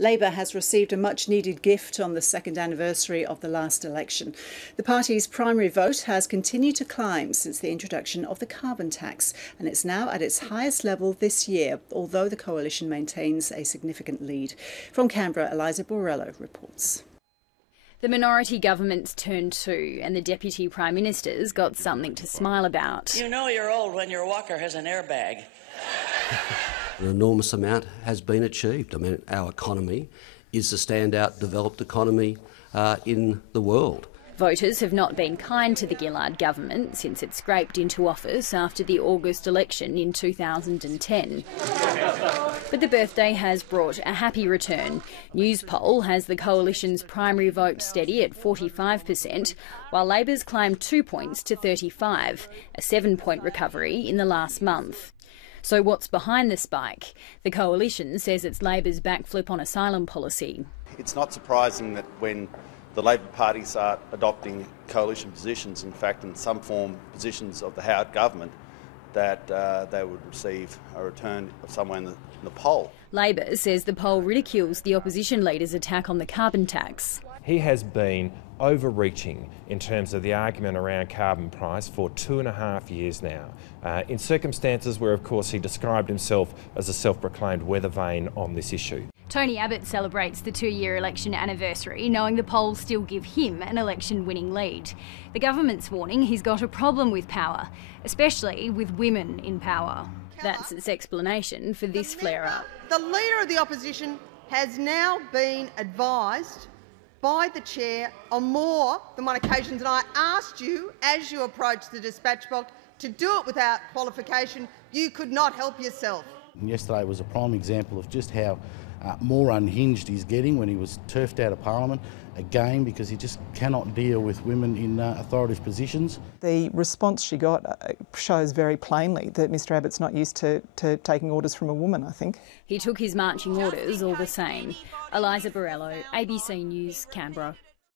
Labour has received a much-needed gift on the second anniversary of the last election. The party's primary vote has continued to climb since the introduction of the carbon tax, and it's now at its highest level this year, although the coalition maintains a significant lead. From Canberra, Eliza Borrello reports. The minority government's turned too, and the Deputy Prime Minister's got something to smile about. You know you're old when your walker has an airbag. An enormous amount has been achieved. I mean, our economy is the standout developed economy in the world. Voters have not been kind to the Gillard government since it scraped into office after the August election in 2010. But the birthday has brought a happy return. Newspoll has the coalition's primary vote steady at 45%, while Labor's climbed 2 points to 35, a 7-point recovery in the last month. So what's behind the spike? The coalition says it's Labor's backflip on asylum policy. It's not surprising that when the Labor Party start adopting coalition positions, in fact in some form positions of the Howard government, that they would receive a return of somewhere in the poll. Labor says the poll ridicules the opposition leader's attack on the carbon tax. He has been overreaching in terms of the argument around carbon price for 2.5 years now, in circumstances where, of course, he described himself as a self-proclaimed weather vane on this issue. Tony Abbott celebrates the 2-year election anniversary, knowing the polls still give him an election-winning lead. The government's warning he's got a problem with power, especially with women in power. That's its explanation for this flare-up. The Leader of the Opposition has now been advised by the Chair on more than one occasion, and I asked you, as you approached the dispatch box, to do it without qualification. You could not help yourself. Yesterday was a prime example of just how more unhinged he's getting when he was turfed out of Parliament, again because he just cannot deal with women in authoritative positions. The response she got shows very plainly that Mr Abbott's not used to taking orders from a woman, I think. He took his marching orders all the same. Eliza Borrello, ABC News, Canberra.